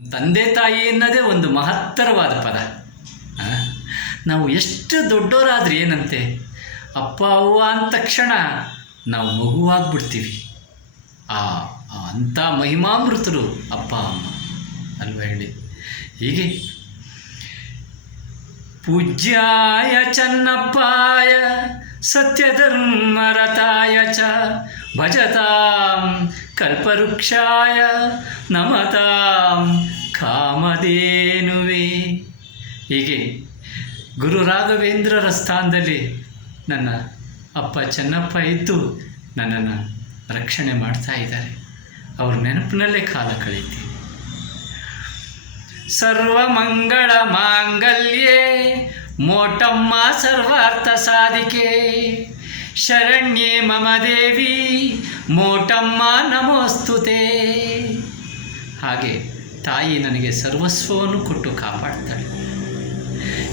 ತಂದೆ ತಾಯಿ ಅನ್ನೋದೇ ಒಂದು ಮಹತ್ತರವಾದ ಪದ? ನಾವು ಎಷ್ಟು ದೊಡ್ಡವರಾದ್ರೆ ಏನಂತೆ? ಅಪ್ಪ, ಅವ್ವ ಅಂದ ತಕ್ಷಣ ನಾವು ಮಗುವಾಗ್ಬಿಡ್ತೀವಿ. ಆ ಅಂಥ ಮಹಿಮಾಮೃತರು ಅಪ್ಪ, ಅಮ್ಮ. ಅಲ್ವ ಹೇಳಿ? ಹೀಗೆ. ಪೂಜ್ಯಾಯ ಚನ್ನಪ್ಪಾಯ ಸತ್ಯಧರ್ಮರತಾಯ ಚ ಭಜತಾಂ ಕಲ್ಪವೃಕ್ಷಾಯ ನಮತಾಂ ಹೀಗೆ ಗುರು ರಾಘವೇಂದ್ರರ ಸ್ಥಾನದಲ್ಲಿ ನನ್ನ ಅಪ್ಪ ಚೆನ್ನಪ್ಪ ಇದ್ದು ನನ್ನನ್ನು ರಕ್ಷಣೆ ಮಾಡ್ತಾ ಇದ್ದಾರೆ. ಅವ್ರ ನೆನಪಿನಲ್ಲೇ ಕಾಲ ಕಳಿತು ಸರ್ವ ಮಂಗಳ ಮಾಂಗಲ್ಯೇ, ಮೋಟಮ್ಮ ಸರ್ವಾರ್ಥ ಸಾಧಿಕೆ. ಶರಣ್ಯೇ ಮಮ ದೇವಿ, ಮೋಟಮ್ಮ ನಮೋಸ್ತುತೆ. ಹಾಗೆ ತಾಯಿ ನನಗೆ ಸರ್ವಸ್ವವನ್ನು ಕೊಟ್ಟು ಕಾಪಾಡ್ತಾಳೆ.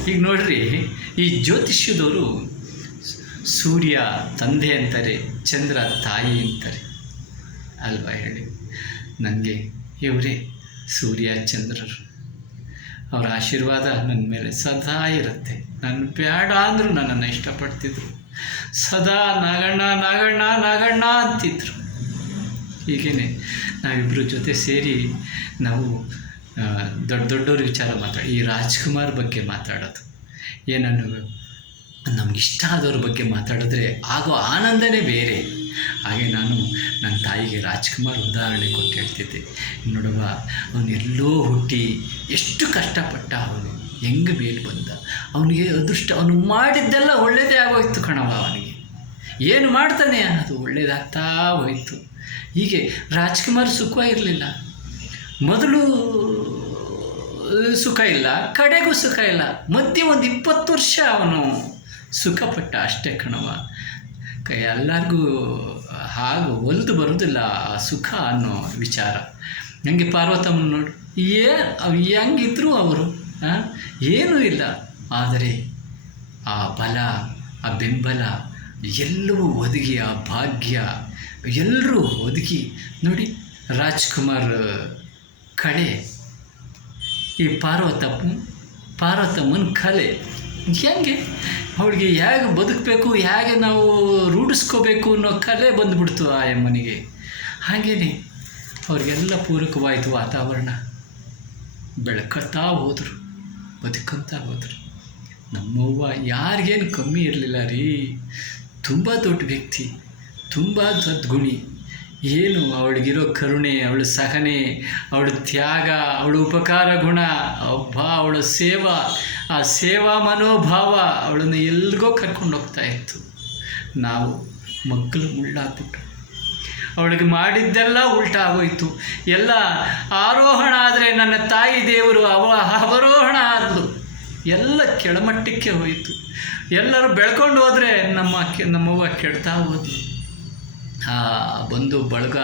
ಈಗ ನೋಡ್ರಿ, ಈ ಜ್ಯೋತಿಷ್ಯದವರು ಸೂರ್ಯ ತಂದೆ ಅಂತಾರೆ, ಚಂದ್ರ ತಾಯಿ ಅಂತಾರೆ. ಅಲ್ವಾ ಹೇಳಿ? ನನಗೆ ಇವರೇ ಸೂರ್ಯ, ಚಂದ್ರರು. ಅವರ ಆಶೀರ್ವಾದ ನನ್ನ ಮೇಲೆ ಸದಾ ಇರುತ್ತೆ. ನಾನು ಬೇಡ ಅಂದರೂ ನನ್ನನ್ನು ಇಷ್ಟಪಡ್ತಿದ್ರು. ಸದಾ ನಾಗಣ್ಣ ನಾಗಣ್ಣ ನಾಗಣ್ಣ ಅಂತಿದ್ರು. ಹೀಗೇನೆ ನಾವಿಬ್ಬರು ಜೊತೆ ಸೇರಿ ನಾವು ದೊಡ್ಡ ದೊಡ್ಡವ್ರ ವಿಚಾರ ಮಾತಾಡಿ, ಈ ರಾಜ್ಕುಮಾರ್ ಬಗ್ಗೆ ಮಾತಾಡೋದು. ಏನನ್ನು? ಇಷ್ಟ ಆದವ್ರ ಬಗ್ಗೆ ಮಾತಾಡಿದ್ರೆ ಆಗೋ ಆನಂದನೇ ಬೇರೆ. ಹಾಗೆ ನಾನು ನನ್ನ ತಾಯಿಗೆ ರಾಜ್ಕುಮಾರ್ ಉದಾಹರಣೆ ಕೊಟ್ಟು ಹೇಳ್ತಿದ್ದೆ. ನೋಡುವ ಅವನು ಎಲ್ಲೋ ಹುಟ್ಟಿ ಎಷ್ಟು ಕಷ್ಟಪಟ್ಟ ಅವನು. ಹೆಂಗೆ ಮೇಲೆ ಬಂದ? ಅವನಿಗೆ ಅದೃಷ್ಟ, ಅವನು ಮಾಡಿದ್ದೆಲ್ಲ ಒಳ್ಳೆಯದೇ ಆಗೋಯ್ತು ಕಣವ ಅವನಿಗೆ. ಏನು ಮಾಡ್ತಾನೆ ಅದು ಒಳ್ಳೇದಾಗ್ತಾ ಹೋಯಿತು. ಹೀಗೆ ರಾಜ್ಕುಮಾರ್ ಸುಖ ಇರಲಿಲ್ಲ ಮೊದಲು ಸುಖ ಇಲ್ಲ, ಕಡೆಗೂ ಸುಖ ಇಲ್ಲ. ಮಧ್ಯೆ ಒಂದು ಇಪ್ಪತ್ತು ವರ್ಷ ಅವನು ಸುಖಪಟ್ಟ ಅಷ್ಟೇ ಕಣವ ಕೈ, ಎಲ್ಲರಿಗೂ ಹಾಗೆ ಒಲಿದು ಬರೋದಿಲ್ಲ ಸುಖ ಅನ್ನೋ ವಿಚಾರ. ನನಗೆ ಪಾರ್ವತಮ್ಮನ ನೋಡು, ಏ, ಅವು ಹೆಂಗಿದ್ರು ಅವರು? ಏನೂ ಇಲ್ಲ. ಆದರೆ ಆ ಬಲ, ಆ ಬೆಂಬಲ ಎಲ್ಲವೂ ಒದಗಿ ಆ ಭಾಗ್ಯ, ಎಲ್ಲರೂ ಒದಗಿ ನೋಡಿ ರಾಜ್ಕುಮಾರ್ ಕಳೆ ಈ ಪಾರ್ವತಪ್ಪ, ಪಾರ್ವತಮ್ಮನ ಕಲೆ. ಹೆಂಗೆ? ಅವಳಿಗೆ ಹೇಗೆ ಬದುಕಬೇಕು, ಹೇಗೆ ನಾವು ರೂಢಿಸ್ಕೋಬೇಕು ಅನ್ನೋ ಕಲೆ ಬಂದುಬಿಡ್ತು ಆ ಅಮ್ಮನಿಗೆ. ಹಾಗೇನೆ ಅವ್ರಿಗೆಲ್ಲ ಪೂರಕವಾಯಿತು ವಾತಾವರಣ. ಬೆಳಕತ್ತಾ ಹೋದರು, ಬದುಕಂತಾ ಹೋದರು. ನಮ್ಮವ್ವ ಯಾರಿಗೇನು ಕಮ್ಮಿ ಇರಲಿಲ್ಲ ರೀ. ತುಂಬ ದೊಡ್ಡ ವ್ಯಕ್ತಿ, ತುಂಬ ಸದ್ಗುಣಿ ಏನು ಅವಳಿಗಿರೋ ಕರುಣೆ, ಅವಳ ಸಹನೆ, ಅವಳ ತ್ಯಾಗ, ಅವಳ ಉಪಕಾರ ಗುಣ ಒಬ್ಬ ಅವಳ ಸೇವಾ, ಆ ಸೇವಾ ಮನೋಭಾವ ಅವಳನ್ನು ಎಲ್ರಿಗೋ ಕರ್ಕೊಂಡು ಹೋಗ್ತಾ ಇತ್ತು. ನಾವು ಮಕ್ಕಳು ಮುಳ್ಳಾಗ್ಬಿಟ್ಟು ಅವಳಿಗೆ ಮಾಡಿದ್ದೆಲ್ಲ ಉಲ್ಟಾ ಆಗೋಯ್ತು. ಎಲ್ಲ ಆರೋಹಣ ಆದರೆ ನನ್ನ ತಾಯಿ ದೇವರು ಅವ, ಅವರೋಹಣ ಆದಳು ಎಲ್ಲ ಕೆಳಮಟ್ಟಕ್ಕೆ ಹೋಯಿತು. ಎಲ್ಲರೂ ಬೆಳ್ಕೊಂಡು ಹೋದರೆ ನಮ್ಮ ನಮ್ಮವ್ವ ಕೆಡ್ತಾ ಹೋದ್ಲು. ಆ ಬಂದು ಬಳಗ,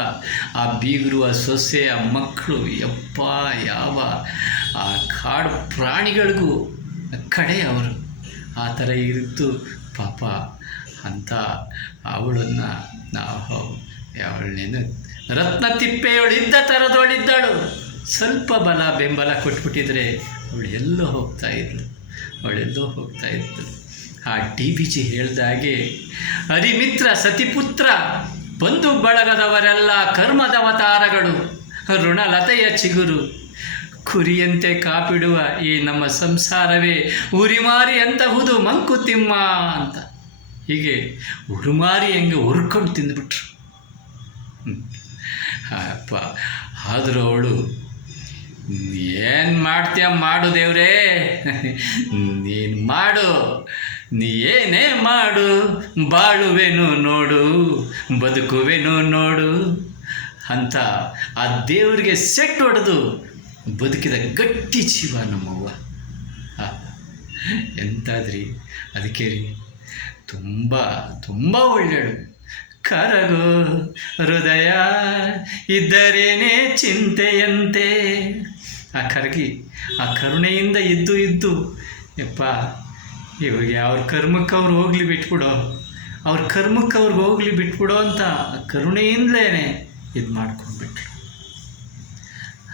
ಆ ಬೀಗರು ಆ ಸೊಸೆ ಆ ಮಕ್ಕಳು, ಯಪ್ಪ, ಯಾವ, ಆ ಕಾಡು ಪ್ರಾಣಿಗಳಿಗೂ ಕಡೆ ಅವರು. ಆ ಥರ ಇರುತ್ತು ಪಾಪ ಅಂತ ಅವಳನ್ನು ನಾವು ಅವಳನ್ನೇನು ರತ್ನ ತಿಪ್ಪೆಯವಳಿದ್ದ ಥರದವಳಿದ್ದಾಳು ಸ್ವಲ್ಪ ಬಲ ಬೆಂಬಲ ಕೊಟ್ಬಿಟ್ಟಿದ್ರೆ ಅವಳು ಎಲ್ಲೋ ಹೋಗ್ತಾ ಇದ್ಳು ಅವಳೆಲ್ಲೋ ಹೋಗ್ತಾ ಇದ್ಳು ಆ ಟಿ ಬಿ ಜಿ ಹೇಳಿದಾಗೆ, ಹರಿಮಿತ್ರ ಸತಿಪುತ್ರ ಬಂಧು ಬಳಗದವರೆಲ್ಲ ಕರ್ಮದವತಾರಗಳು ಋಣಲತೆಯ ಚಿಗುರು. ಕುರಿಯಂತೆ ಕಾಪಿಡುವ ಈ ನಮ್ಮ ಸಂಸಾರವೇ ಉರಿಮಾರಿ ಅಂತಹುದು ಮಂಕುತಿಮ್ಮ ಅಂತ. ಹೀಗೆ ಉರುಮಾರಿ ಹೆಂಗೆ ಹುರ್ಕೊಂಡು ತಿಂದ್ಬಿಟ್ರು. ಅಪ್ಪ, ಆದರೂ ಅವಳು ಏನು ಮಾಡ್ತೀಯ ಮಾಡು ದೇವ್ರೇ, ನೀನು ಮಾಡು. ನೀ ಏನೇ ಮಾಡು, ಬಾಳುವೆನು ನೋಡು, ಬದುಕುವೆನು ನೋಡು. ಅಂತ ಆ ದೇವರಿಗೆ ಸೆಟ್ ಹೊಡೆದು ಬದುಕಿದ ಗಟ್ಟಿ ಜೀವ ನಮ್ಮವ್ವ. ಎಂತಾದ್ರಿ? ಅದಕ್ಕೆ ರೀ, ತುಂಬ ತುಂಬ ಒಳ್ಳೆಯಳು. ಕರಗೋ, ಹೃದಯ ಇದ್ದರೇನೇ ಚಿಂತೆಯಂತೆ. ಆ ಕರಗಿ, ಆ ಕರುಣೆಯಿಂದ ಇದ್ದು ಇದ್ದು, ಯಪ್ಪ ಇವಾಗ ಅವ್ರ ಕರ್ಮಕ್ಕೆ ಅವ್ರು ಹೋಗ್ಲಿ ಬಿಟ್ಬಿಡೋ. ಅವ್ರ ಕರ್ಮಕ್ಕೆ ಅವ್ರಿಗೆ ಹೋಗ್ಲಿ ಬಿಟ್ಬಿಡೋ ಅಂತ ಕರುಣೆಯಿಂದಲೇ ಇದು ಮಾಡ್ಕೊಂಡ್ಬಿಟ್ರು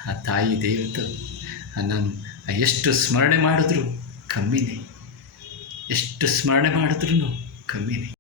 ಆ ತಾಯಿ ದೇವತೆ ನಾನು ಎಷ್ಟು ಸ್ಮರಣೆ ಮಾಡಿದ್ರು ಕಮ್ಮಿನೇ. ಎಷ್ಟು ಸ್ಮರಣೆ ಮಾಡಿದ್ರು ಕಮ್ಮಿನೇ.